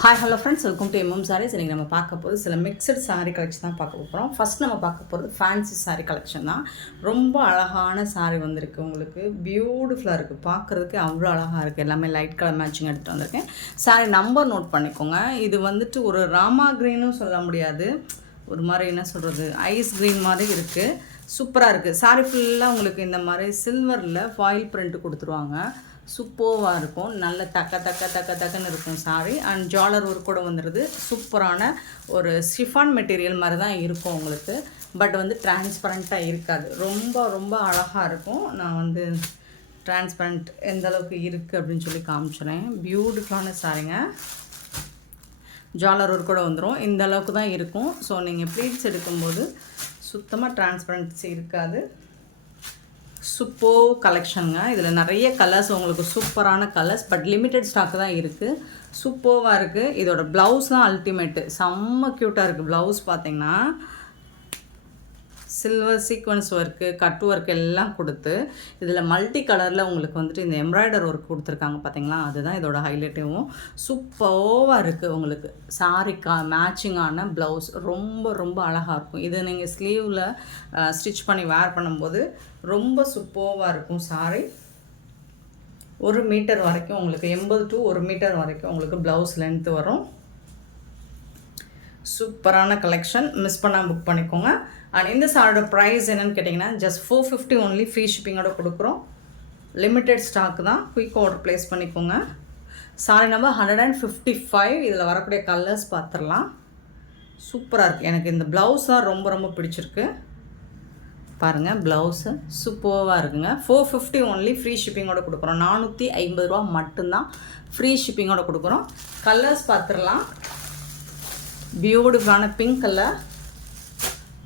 Hi hello friends, welcome to MM sarees. இன்றைக்கி நம்ம பார்க்க போகிறது சில மிக்சட் சாரீ கலெக்ஷன் தான் பார்க்க போகிறோம். ஃபஸ்ட் நம்ம பார்க்க போகிறது ஃபேன்சி சாரீ கலெக்ஷன் தான். ரொம்ப அழகான சாரீ வந்திருக்கு. உங்களுக்கு பியூட்டிஃபுல்லாக இருக்குது, பார்க்குறதுக்கு அவ்வளோ அழகாக இருக்குது. எல்லாமே லைட் கலர் மேட்சிங் எடுத்துகிட்டு வந்திருக்கேன். சாரீ நம்பர் நோட் பண்ணிக்கோங்க. இது வந்துட்டு ஒரு ராமா க்ரீனும் சொல்ல முடியாது, ஒரு மாதிரி என்ன சொல்கிறது, ஐஸ் க்ரீன் மாதிரி இருக்குது. சூப்பராக இருக்குது. சாரீ ஃபுல்லாக உங்களுக்கு இந்த மாதிரி சில்வரில் ஃபாயில் பிரிண்ட் கொடுத்துருவாங்க. சூப்பராக இருக்கும். நல்ல தக்கன்னு இருக்கும் சாரீ. அண்ட் ஜாலர் ஒர்க் கூட வந்துடுது. சூப்பரான ஒரு ஷிஃபான் மெட்டீரியல் மாதிரி தான் இருக்கும் உங்களுக்கு. பட் வந்து டிரான்ஸ்பரண்ட்டாக இருக்காது. ரொம்ப ரொம்ப அழகாக இருக்கும். நான் வந்து டிரான்ஸ்பரண்ட் எந்த அளவுக்கு இருக்குது அப்படின்னு சொல்லி காமிச்சிடுறேன். பியூட்டிஃபுல்லான சாரீங்க. ஜாலர் ஒர்க் கூட வந்துடும். இந்த அளவுக்கு தான் இருக்கும். ஸோ நீங்கள் ப்ளீட்ஸ் எடுக்கும்போது சுத்தமாக டிரான்ஸ்பரன்சி இருக்காது. சூப்பர் கலெக்ஷனுங்க. இதில் நிறைய கலர்ஸ், உங்களுக்கு சூப்பரான கலர்ஸ், பட் லிமிட்டட் ஸ்டாக்கு தான் இருக்குது. சூப்பராக இருக்குது. இதோட ப்ளவுஸ்லாம் அல்டிமேட்டு, செம்ம க்யூட்டாக இருக்குது. ப்ளவுஸ் பார்த்திங்கன்னா silver sequence work, cut work எல்லாம் கொடுத்து இதில் மல்டி கலரில் உங்களுக்கு வந்துட்டு இந்த எம்ப்ராய்டர் ஒர்க் கொடுத்துருக்காங்க பார்த்தீங்களா, அதுதான் இதோட ஹைலைட்டும். சூப்பராக இருக்குது. உங்களுக்கு சாரிக்கா மேட்சிங்கான ப்ளவுஸ் ரொம்ப ரொம்ப அழகாக இருக்கும். இது நீங்கள் ஸ்லீவில் ஸ்டிச் பண்ணி வேர் பண்ணும்போது ரொம்ப சூப்பராக இருக்கும். சாரி 1 மீட்டர் வரைக்கும் உங்களுக்கு 80 to 1 மீட்டர் வரைக்கும் உங்களுக்கு ப்ளவுஸ் லென்த்து வரும். சூப்பரான கலெக்ஷன், மிஸ் பண்ணால் புக் பண்ணிக்கோங்க. அண்ட் இந்த சாரோட ப்ரைஸ் என்னென்னு கேட்டிங்கன்னா ஜஸ்ட் 450 ஒன்லி, ஃப்ரீ ஷிப்பிங்கோட கொடுக்குறோம். லிமிட்டட் ஸ்டாக் தான், குயிக் ஆர்டர் ப்ளேஸ் பண்ணிக்கோங்க. Sorry number 155. இதில் வரக்கூடிய கலர்ஸ் பார்த்துடலாம். சூப்பராக இருக்குது. எனக்கு இந்த ப்ளவுஸ் தான் ரொம்ப ரொம்ப பிடிச்சிருக்கு. பாருங்கள், ப்ளவுஸு சூப்பராக இருக்குங்க. 450 ஒன்லி, ஃப்ரீ ஷிப்பிங்கோட கொடுக்குறோம். 450 ரூபா மட்டும்தான், ஃப்ரீ ஷிப்பிங்கோட கொடுக்குறோம். கலர்ஸ் பார்த்துடலாம். பியூட்டிஃபுல்லான பிங்க் கலர்,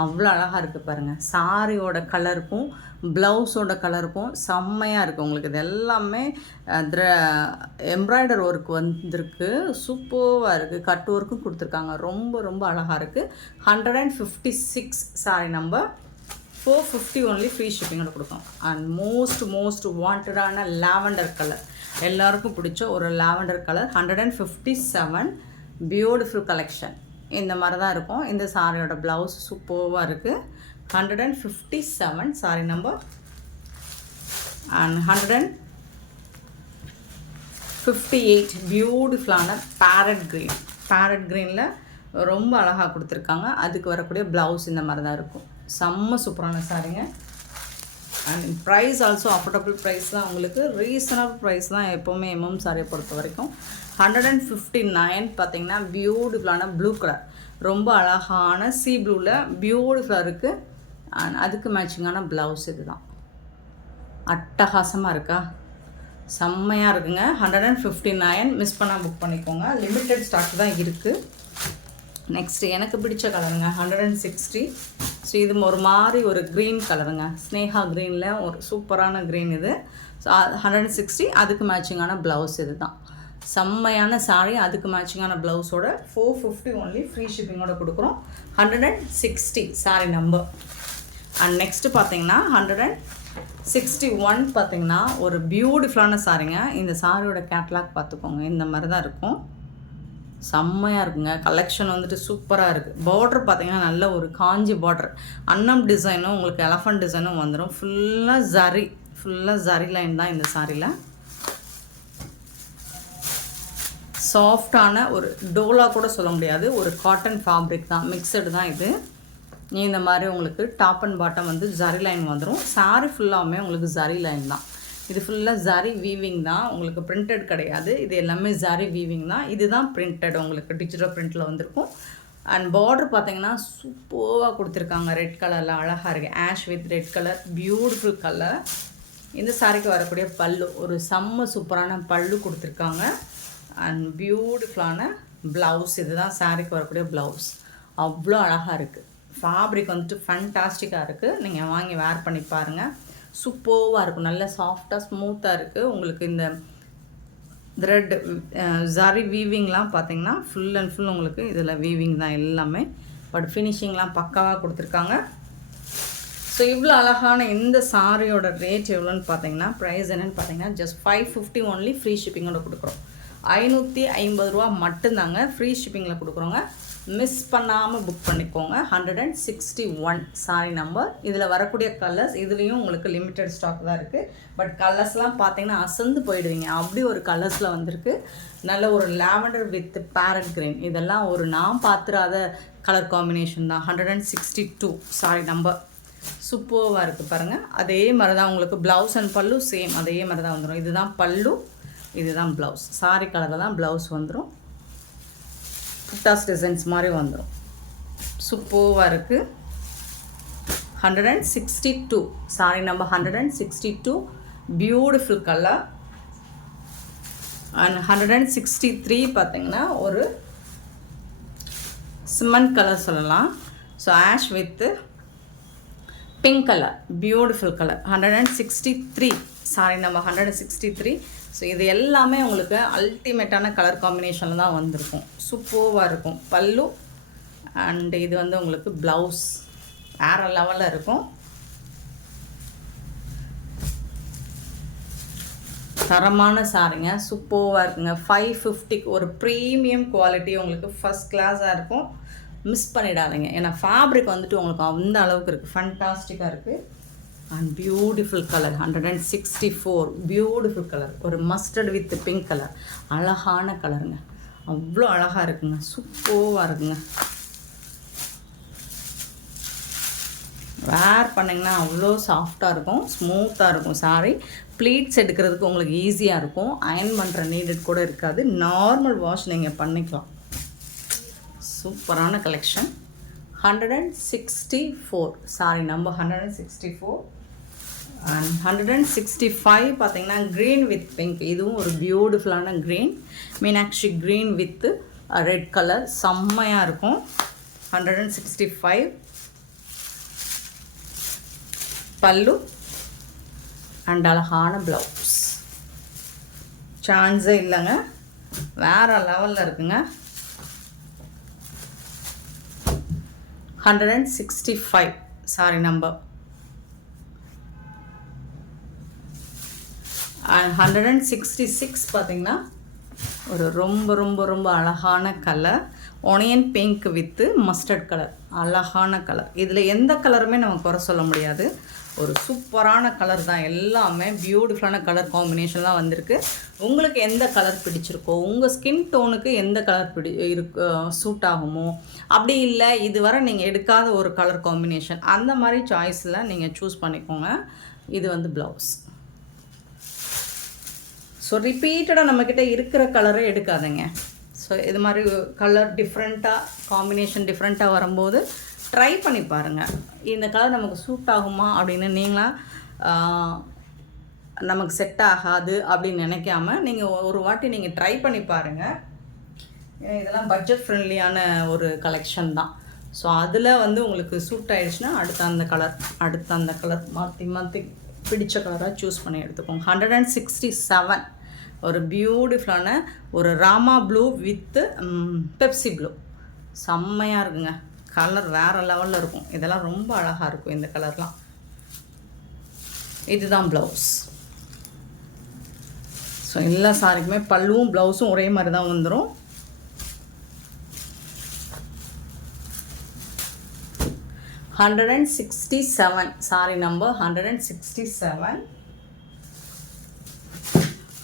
அவ்வளோ அழகாக இருக்குது பாருங்கள். சாரியோட கலருக்கும் ப்ளவுஸோட கலருக்கும் செம்மையாக இருக்குது. உங்களுக்கு இது எல்லாமே எம்ப்ராய்டர் ஒர்க் வந்திருக்கு. சூப்பராக இருக்குது. கட் ஒர்க்கும் கொடுத்துருக்காங்க. ரொம்ப ரொம்ப அழகாக இருக்குது. 156 சாரி நம்பர். 450 ஒன்லி, ஃப்ரீ ஷிப்பிங்கோட கொடுக்கும். அண்ட் மோஸ்ட் வாண்டடான லாவெண்டர் கலர், எல்லாருக்கும் பிடிச்ச ஒரு லாவெண்டர் கலர். 157. Beautiful collection. இந்த மாதிரி தான் இருக்கும். இந்த சாரியோட ப்ளவுஸ் சூப்பராக இருக்குது. 157 சாரி நம்பர். அண்ட் 158 பியூட்டிஃபுல்லான பேரட் க்ரீனில் ரொம்ப அழகாக கொடுத்துருக்காங்க. அதுக்கு வரக்கூடிய ப்ளவுஸ் இந்த மாதிரி தான் இருக்கும். செம்ம சூப்பரான சாரிங்க. And price also affordable price தான். உங்களுக்கு ரீசனபிள் ப்ரைஸ் தான் எப்போவுமே எம்எம் சாரியை பொறுத்த வரைக்கும். 159 பார்த்திங்கன்னா பியூட்டிஃபுல்லான ப்ளூ கலர், ரொம்ப அழகான சீ ப்ளூவில் பியூட்டிஃபுல்லாக இருக்குது. அண்ட் அதுக்கு மேட்சிங்கான ப்ளவுஸ் இது தான். அட்டகாசமாக இருக்கா, செம்மையாக இருக்குங்க. 159, மிஸ் பண்ணால் புக் பண்ணிக்கோங்க. லிமிட்டட் ஸ்டாக் தான் இருக்குது. நெக்ஸ்ட்டு எனக்கு பிடிச்ச கலருங்க 160. ஸோ இது ஒரு மாதிரி ஒரு க்ரீன் கலருங்க, ஸ்னேகா க்ரீனில் ஒரு சூப்பரான க்ரீன் இது. ஸோ 160, அதுக்கு மேட்சிங்கான ப்ளவுஸ் இது தான். செம்மையான சாரி, அதுக்கு மேட்சிங்கான ப்ளவுஸோட 450 ஒன்லி, ஃப்ரீ ஷிப்பிங்கோட கொடுக்குறோம். 160 சாரி நம்பர். அண்ட் நெக்ஸ்ட்டு பார்த்தீங்கன்னா 161 பார்த்தீங்கன்னா ஒரு பியூட்டிஃபுல்லான சாரிங்க. இந்த சாரியோட கேட்லாக் பார்த்துக்கோங்க, இந்த மாதிரி தான் இருக்கும். செம்மையாக இருக்குங்க. கலெக்ஷன் வந்துட்டு சூப்பராக இருக்குது. பார்டர் பார்த்திங்கன்னா நல்ல ஒரு காஞ்சி பார்டர், அன்னம் டிசைனும் உங்களுக்கு எலஃபண்ட் டிசைனும் வந்துடும். ஃபுல்லாக ஜரி லைன் தான் இந்த சாரியில். சாஃப்டான ஒரு டோலா கூட சொல்ல முடியாது, ஒரு காட்டன் ஃபேப்ரிக் தான், மிக்சடு தான் இது. இந்த மாதிரி உங்களுக்கு டாப் அண்ட் பாட்டம் வந்து ஜரி லைன் வந்துடும். சாரி ஃபுல்லாமே உங்களுக்கு ஜரி லைன் தான். இது ஃபுல்லாக ஜரி வீவிங் தான், உங்களுக்கு பிரிண்டட் கிடையாது. இது எல்லாமே ஜரி வீவிங் தான். இதுதான் பிரிண்டட், உங்களுக்கு டிஜிட்டல் பிரிண்டில் வந்திருக்கும். அண்ட் பார்டர் பார்த்தீங்கன்னா சூப்பராக கொடுத்துருக்காங்க. ரெட் கலரில் அழகாக இருக்குது. Ash with red colour, beautiful colour. இந்த சாரிக்கு வரக்கூடிய பல்லு ஒரு செம்ம சூப்பரான பல்லு கொடுத்துருக்காங்க. அண்ட் பியூட்டிஃபுல்லான ப்ளவுஸ், இதுதான் சாரிக்கு வரக்கூடிய ப்ளவுஸ். அவ்வளோ அழகாக இருக்குது. ஃபேப்ரிக் வந்துட்டு ஃபண்டாஸ்டிக்காக இருக்குது. நீங்கள் வாங்கி வேர் பண்ணி பாருங்கள். சூப்பராக இருக்கும். நல்ல சாஃப்டாக ஸ்மூத்தாக இருக்குது. உங்களுக்கு இந்த த்ரெட் ஜரி வீவிங்லாம் பார்த்தீங்கன்னா ஃபுல் அண்ட் ஃபுல் உங்களுக்கு இதில் வீவிங் தான் எல்லாமே. பட் ஃபினிஷிங்லாம் பக்காவாக கொடுத்துருக்காங்க. ஸோ இவ்வளோ அழகான இந்த சாரியோட ரேட் எவ்வளோன்னு பார்த்தீங்கன்னா, ப்ரைஸ் என்னென்னு பார்த்தீங்கன்னா ஜஸ்ட் 550 ஒன்லி, ஃப்ரீ ஷிப்பிங்கோட கொடுக்குறோம். 550 மட்டும்தாங்க. ஃப்ரீ ஷிப்பிங்கில் கொடுக்குறோங்க. மிஸ் பண்ணாமல் புக் பண்ணிக்கோங்க. 161 சாரி நம்பர். இதில் வரக்கூடிய கலர்ஸ் இதுலேயும் உங்களுக்கு லிமிட்டட் ஸ்டாக் தான் இருக்குது. பட் கலர்ஸ்லாம் பார்த்தீங்கன்னா அசந்து போயிடுவீங்க, அப்படி ஒரு கலர்ஸில் வந்திருக்கு. நல்ல ஒரு லாவெண்டர் வித் பேரட் கிரீன், இதெல்லாம் ஒரு நான் பார்த்துறாத கலர் காம்பினேஷன் தான். 162 சாரி நம்பர். சூப்பராக இருக்குது பாருங்கள். அதே மாதிரி தான் உங்களுக்கு ப்ளவுஸ் அண்ட் பல்லு சேம் அதே மாதிரி தான் வந்துடும். இதுதான் பல்லு, இதுதான் ப்ளவுஸ். சாரி கலரில் தான் ப்ளவுஸ் வந்துடும். புட்டாஸ் டிசைன்ஸ் மாதிரி வந்துடும். சூப்பராக இருக்குது. 162 sorry number 162 beautiful colour. And 163 பார்த்திங்கன்னா ஒரு சிமெண்ட் கலர் சொல்லலாம். So ash with pink colour, beautiful colour. 163 sorry number 163. So இது எல்லாமே உங்களுக்கு அல்டிமேட்டான கலர் காம்பினேஷனில் தான் வந்திருக்கும். சூப்பராக இருக்கும் பல்லு. அண்டு இது வந்து உங்களுக்கு ப்ளவுஸ் வேறு லெவலில் இருக்கும். தரமான சாரிங்க, சூப்பராக இருக்குங்க. 550 ஒரு ப்ரீமியம் குவாலிட்டி, உங்களுக்கு ஃபஸ்ட் கிளாஸாக இருக்கும். மிஸ் பண்ணிடாதீங்க. ஏன்னா ஃபேப்ரிக் வந்துட்டு உங்களுக்கு அந்த அளவுக்கு இருக்குது, ஃபண்டாஸ்டிக்காக இருக்குது. And beautiful colour 164 beautiful colour. ஒரு மஸ்டர்ட் வித் பிங்க் கலர், அழகான கலருங்க. அவ்வளோ அழகாக இருக்குங்க, சூப்பராக இருக்குங்க. வேர் பண்ணிங்கன்னா அவ்வளோ சாஃப்டாக இருக்கும், ஸ்மூத்தாக இருக்கும். சாரி ப்ளீட்ஸ் எடுக்கிறதுக்கு உங்களுக்கு ஈஸியாக இருக்கும். அயர்ன் பண்ணுற நீடட் கூட இருக்காது. நார்மல் வாஷ் நீங்கள் பண்ணிக்கலாம். சூப்பரான கலெக்ஷன். 164 sorry number 164. அண்ட் 165 பார்த்தீங்கன்னா க்ரீன் வித் பிங்க். இதுவும் ஒரு பியூட்டிஃபுல்லான green, Meenakshi green with red colour, செம்மையாக இருக்கும். 165 பல்லு அண்ட் அழகான ப்ளவுஸ். சான்ஸே இல்லைங்க, வேறு லெவலில் இருக்குங்க. 165 சாரி நம்பர். அண்ட் 166 பார்த்திங்கன்னா ஒரு ரொம்ப ரொம்ப ரொம்ப அழகான colour, onion pink with mustard colour, அழகான கலர். இதில் எந்த கலருமே நம்ம குறை சொல்ல முடியாது. ஒரு சூப்பரான கலர் தான். எல்லாமே பியூட்டிஃபுல்லான கலர் காம்பினேஷன் தான் வந்திருக்கு. உங்களுக்கு எந்த கலர் பிடிச்சிருக்கோ, உங்கள் ஸ்கின் டோனுக்கு எந்த கலர் சூட் ஆகுமோ, அப்படி இல்லை இதுவரை நீங்கள் எடுக்காத ஒரு கலர் காம்பினேஷன், அந்த மாதிரி சாய்ஸில் நீங்கள் சூஸ் பண்ணிக்கோங்க. இது வந்து ப்ளவுஸ். ஸோ ரிப்பீட்டடாக நம்மக்கிட்ட இருக்கிற கலரை எடுக்காதீங்க. ஸோ இது மாதிரி கலர் டிஃப்ரெண்ட்டாக காம்பினேஷன் டிஃப்ரெண்ட்டாக வரும்போது ட்ரை பண்ணி பாருங்கள். இந்த கலர் நமக்கு சூட் ஆகுமா அப்படின்னு நீங்களாம் நமக்கு செட் ஆகாது அப்படின்னு நினைக்காம நீங்கள் ஒரு வாட்டி நீங்கள் ட்ரை பண்ணி பாருங்கள். இதெல்லாம் பட்ஜெட் ஃப்ரெண்ட்லியான ஒரு கலெக்ஷன் தான். ஸோ அதில் வந்து உங்களுக்கு சூட் ஆகிடுச்சுன்னா அடுத்த அந்த கலர் மாற்றி பிடிச்ச கலராக சூஸ் பண்ணி எடுத்துக்கோங்க. 167 ஒரு பியூட்டிஃபுல்லான ஒரு Rama blue with Pepsi blue, செம்மையாக இருக்குங்க. கலர் வேறு லெவலில் இருக்கும். இதெல்லாம் ரொம்ப அழகாக இருக்கும் இந்த கலர்லாம். இதுதான் ப்ளவுஸ். ஸோ எல்லா சாரிக்குமே பல்லுவும் ப்ளவுஸும் ஒரே மாதிரி தான் வந்துடும். $167 சாரி நம்பர் 167.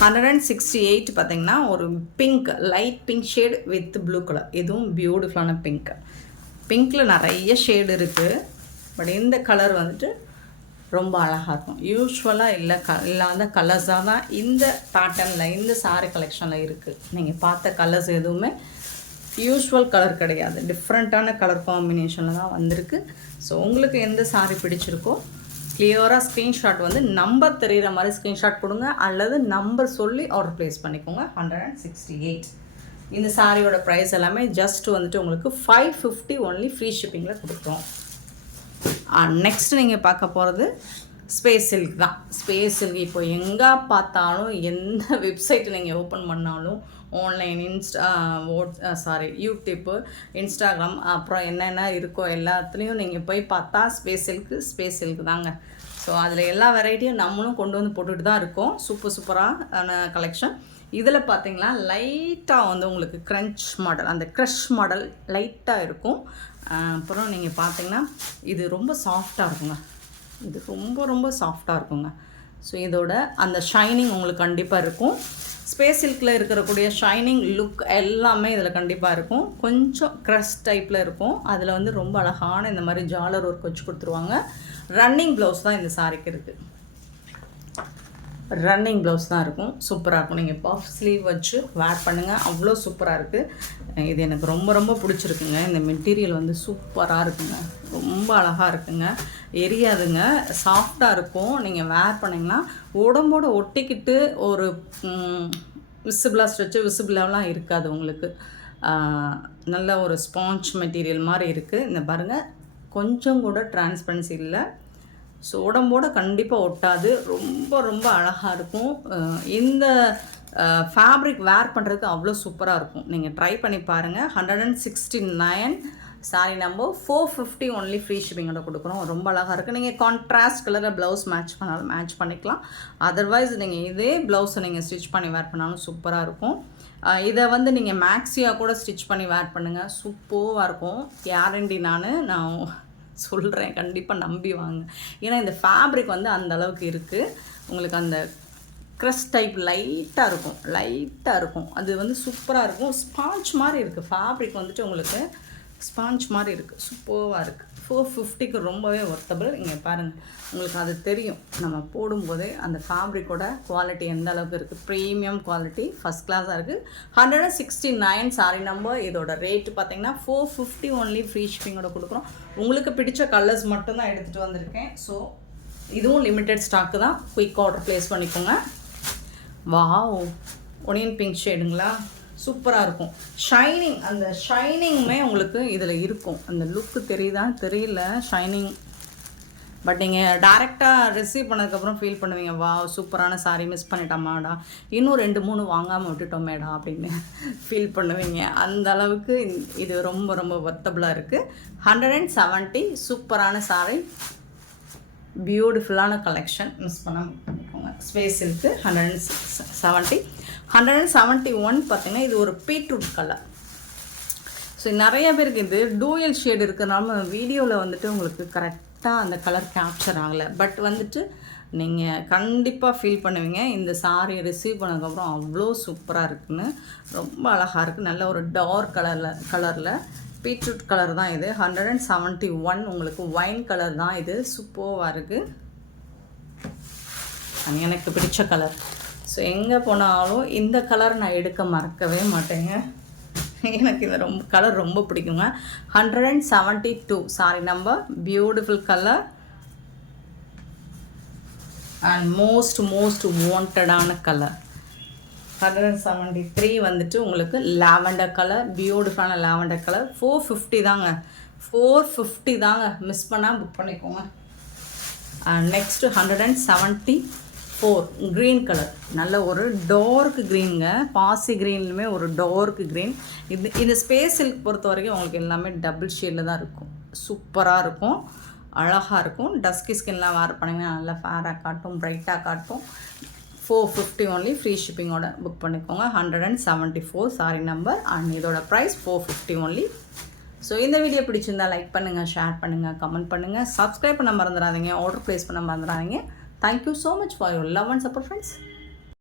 168 பார்த்தீங்கன்னா ஒரு pink, light pink shade with blue colour. இதுவும் பியூட்டிஃபுல்லான பிங்க். பிங்க்கில் நிறைய ஷேடு இருக்குது, பட் இந்த கலர் வந்துட்டு ரொம்ப அழகாக இருக்கும். யூஸ்வலாக இல்லாத கலர்ஸாக தான் இந்த பேட்டர்னில் இந்த சாரீ கலெக்ஷனில் இருக்குது. நீங்கள் பார்த்த கலர்ஸ் எதுவுமே யூஸ்வல் கலர் கிடையாது, டிஃப்ரெண்ட்டான கலர் காம்பினேஷனில் தான் வந்திருக்கு. ஸோ உங்களுக்கு எந்த சாரீ பிடிச்சிருக்கோ கிளியராக ஸ்க்ரீன்ஷாட் வந்து நம்பர் தெரிகிற மாதிரி ஸ்க்ரீன்ஷாட் கொடுங்க, அல்லது நம்பர் சொல்லி ஆர்டர் ப்ளேஸ் பண்ணிக்கோங்க. 168. இந்த சாரியோட ப்ரைஸ் எல்லாமே ஜஸ்ட் வந்துட்டு உங்களுக்கு 550 ஒன்லி ஃப்ரீ ஷிப்பிங்கில் கொடுக்குறோம். நெக்ஸ்ட் நீங்கள் பார்க்க போகிறது ஸ்பேஸ் சில்க் தான். ஸ்பேஸ் சில்க் இப்போ எங்கே பார்த்தாலும் எந்த வெப்சைட் நீங்கள் ஓப்பன் பண்ணாலும் ஆன்லைன் யூடியூப்பு, இன்ஸ்டாகிராம், அப்புறம் என்னென்ன இருக்கோ எல்லாத்துலேயும் நீங்கள் போய் பார்த்தா ஸ்பேஸ் சில்க்கு தாங்க. ஸோ அதில் எல்லா வெரைட்டியும் நம்மளும் கொண்டு வந்து போட்டுகிட்டு தான் இருக்கோம். சூப்பரான கலெக்ஷன். இதில் பார்த்தீங்கன்னா லைட்டாக வந்து உங்களுக்கு க்ரன்ச் மாடல், அந்த க்ரஷ் மாடல் லைட்டாக இருக்கும். அப்புறம் நீங்கள் பார்த்தீங்கன்னா இது ரொம்ப சாஃப்டாக இருக்குங்க. இது ரொம்ப ரொம்ப சாஃப்டாக இருக்குங்க. ஸோ இதோட அந்த ஷைனிங் உங்களுக்கு கண்டிப்பாக இருக்கும். ஸ்பேஸ் சில்கில் இருக்கக்கூடிய ஷைனிங் லுக் எல்லாமே இதில் கண்டிப்பாக இருக்கும். கொஞ்சம் க்ரஷ் டைப்பில் இருக்கும். அதில் வந்து ரொம்ப அழகான இந்த மாதிரி ஜாலர் ஒர்க் வச்சு கொடுத்துருவாங்க. ரன்னிங் ப்ளவுஸ் தான் இந்த சாரிக்கு இருக்குது. ரன்னிங் ப்ளவுஸ் தான் இருக்கும். சூப்பராக இருக்கும். நீங்கள் பஃப் ஸ்லீவ் வச்சு வேர் பண்ணுங்கள். அவ்வளோ சூப்பராக இருக்குது. இது எனக்கு ரொம்ப ரொம்ப பிடிச்சிருக்குங்க. இந்த மெட்டீரியல் வந்து சூப்பராக இருக்குங்க. ரொம்ப அழகாக இருக்குங்க. எரியாதுங்க. சாஃப்டாக இருக்கும். நீங்கள் வேர் பண்ணிங்கன்னா உடம்போடு ஒட்டிக்கிட்டு ஒரு விசிபிளாக ஸ்ட்ரெச்சு விசிபிளாகலாம் இருக்காது உங்களுக்கு. நல்ல ஒரு ஸ்பாஞ்ச் மெட்டீரியல் மாதிரி இருக்குது. இந்த பாருங்கள், கொஞ்சம் கூட டிரான்ஸ்பரன்சி இல்லை. ஸோ உடம்போடு கண்டிப்பாக ஒட்டாது. ரொம்ப ரொம்ப அழகாக இருக்கும். இந்த ஃபேப்ரிக் வேர் பண்ணுறதுக்கு அவ்வளோ சூப்பராக இருக்கும். நீங்கள் ட்ரை பண்ணி பாருங்கள். 169 சாரி நம்பர் 450 ஒன்லி ஃப்ரீ ஷிப்பிங்கோட கொடுக்குறோம். ரொம்ப அழகாக இருக்குது. நீங்கள் கான்ட்ராஸ்ட் கலரில் ப்ளவுஸ் மேட்ச் பண்ணாலும் மேட்ச் பண்ணிக்கலாம். அதர்வைஸ் நீங்கள் இதே ப்ளவுஸை நீங்கள் ஸ்டிச் பண்ணி வேர் பண்ணாலும் சூப்பராக இருக்கும். இதை வந்து நீங்கள் மேக்ஸியாக கூட ஸ்டிச் பண்ணி வேர் பண்ணுங்கள். சூப்பராக இருக்கும். கேரண்டி நான் சொல்கிறேன். கண்டிப்பாக நம்பி வாங்க. ஏன்னா இந்த ஃபேப்ரிக் வந்து அந்த அளவுக்கு இருக்குது. உங்களுக்கு அந்த க்ரஷ் டைப் லைட்டாக இருக்கும். அது வந்து சூப்பராக இருக்கும். ஸ்பாஞ்ச் மாதிரி இருக்குது. ஃபேப்ரிக் வந்துட்டு உங்களுக்கு ஸ்பாஞ்ச் மாதிரி இருக்குது. சூப்பராக இருக்குது. 450க்கு ரொம்பவே ஒர்த்தபிள். இங்கே பாருங்கள், உங்களுக்கு அது தெரியும். நம்ம போடும்போதே அந்த ஃபேப்ரிக்கோட குவாலிட்டி எந்த அளவுக்கு இருக்குது. ப்ரீமியம் குவாலிட்டி, ஃபஸ்ட் கிளாஸாக இருக்குது. 169 சாரி நம்பர். இதோட ரேட்டு பார்த்தீங்கன்னா 450 ஒன்லி ஃப்ரீ ஷிப்பிங்கோட கொடுக்குறோம். உங்களுக்கு பிடிச்ச கலர்ஸ் மட்டும்தான் எடுத்துகிட்டு வந்திருக்கேன். ஸோ இதுவும் லிமிட்டட் ஸ்டாக்கு தான். குயிக் ஆர்டர் ப்ளேஸ் பண்ணிக்கோங்க. வாவ், ஒனியன் பிங்க் ஷேடுங்களா, சூப்பராக இருக்கும். ஷைனிங், அந்த ஷைனிங்குமே உங்களுக்கு இதில் இருக்கும். அந்த லுக்கு தெரியுதா தெரியல ஷைனிங். பட் நீங்கள் டேரெக்டாக ரிசீவ் பண்ணதுக்கப்புறம் ஃபீல் பண்ணுவீங்க, வா சூப்பரான சாரி, மிஸ் பண்ணிட்டோமாடா, இன்னும் 2-3 வாங்காமல் விட்டுட்டோமேடா அப்படின்னு ஃபீல் பண்ணுவீங்க. அந்த அளவுக்கு இது ரொம்ப ரொம்ப ஒர்த்தபுளாக இருக்குது. 170 சூப்பரான சாரி, பியூட்டிஃபுல்லான கலெக்ஷன். மிஸ் பண்ணாமல் பண்ணிக்கோங்க. ஸ்பேஸ் இருக்குது. 170. 171 பார்த்தீங்கன்னா இது ஒரு பீட்ரூட் கலர். ஸோ நிறைய பேருக்கு இது டூயல் ஷேடு இருக்கிறனால வீடியோவில் வந்துட்டு உங்களுக்கு கரெக்டாக அந்த கலர் கேப்சர் ஆகலை. பட் வந்துட்டு நீங்கள் கண்டிப்பாக ஃபீல் பண்ணுவீங்க. இந்த சாரீ ரிசீவ் பண்ணதுக்கப்புறம் அவ்வளோ சூப்பராக இருக்குன்னு. ரொம்ப அழகாக இருக்குது. நல்ல ஒரு டார்க் கலரில் பீட்ரூட் கலர் தான் இது. 171 உங்களுக்கு ஒயின் கலர் தான் இது. சூப்பராக இருக்குது. எனக்கு பிடிச்ச கலர். ஸோ எங்கே போனாலும் இந்த கலர் நான் எடுக்க மறக்கவே மாட்டேங்க. எனக்கு இந்த கலர் ரொம்ப பிடிக்குங்க. 172 sari number. Beautiful colour and most வாண்டடான கலர். 173 வந்துட்டு உங்களுக்கு லாவெண்டர் கலர், பியூட்டிஃபுல்லான லாவெண்டர் கலர். 450 தாங்க, 450 தாங்க. மிஸ் பண்ணால் புக் பண்ணிக்கோங்க. Next 174 green colour. நல்ல ஒரு டார்க் க்ரீனுங்க. பாசி க்ரீன்லுமே ஒரு டார்க் க்ரீன். இந்த ஸ்பேஸ் சில்க் பொறுத்த வரைக்கும் உங்களுக்கு எல்லாமே டபுள் ஷேடில் தான் இருக்கும். சூப்பராக இருக்கும், அழகாக இருக்கும். டஸ்கி ஸ்கின்லாம் வேர் பண்ணிங்கன்னா நல்லா ஃபேராக காட்டும், ப்ரைட்டாக காட்டும். 450 ஒன்லி ஃப்ரீ ஷிப்பிங்கோட புக் பண்ணிக்கோங்க. 174 சாரி நம்பர் அண்ட் இதோட ப்ரைஸ் 450 ஒன்லி. ஸோ இந்த வீடியோ பிடிச்சிருந்தா லைக் பண்ணுங்கள், ஷேர் பண்ணுங்கள், கமெண்ட் பண்ணுங்கள், சப்ஸ்கிரைப் பண்ண மறந்துடாதீங்க, ஆர்டர் ப்ளேஸ் பண்ண மறந்துடாதீங்க. Thank you so much for your love and support, friends.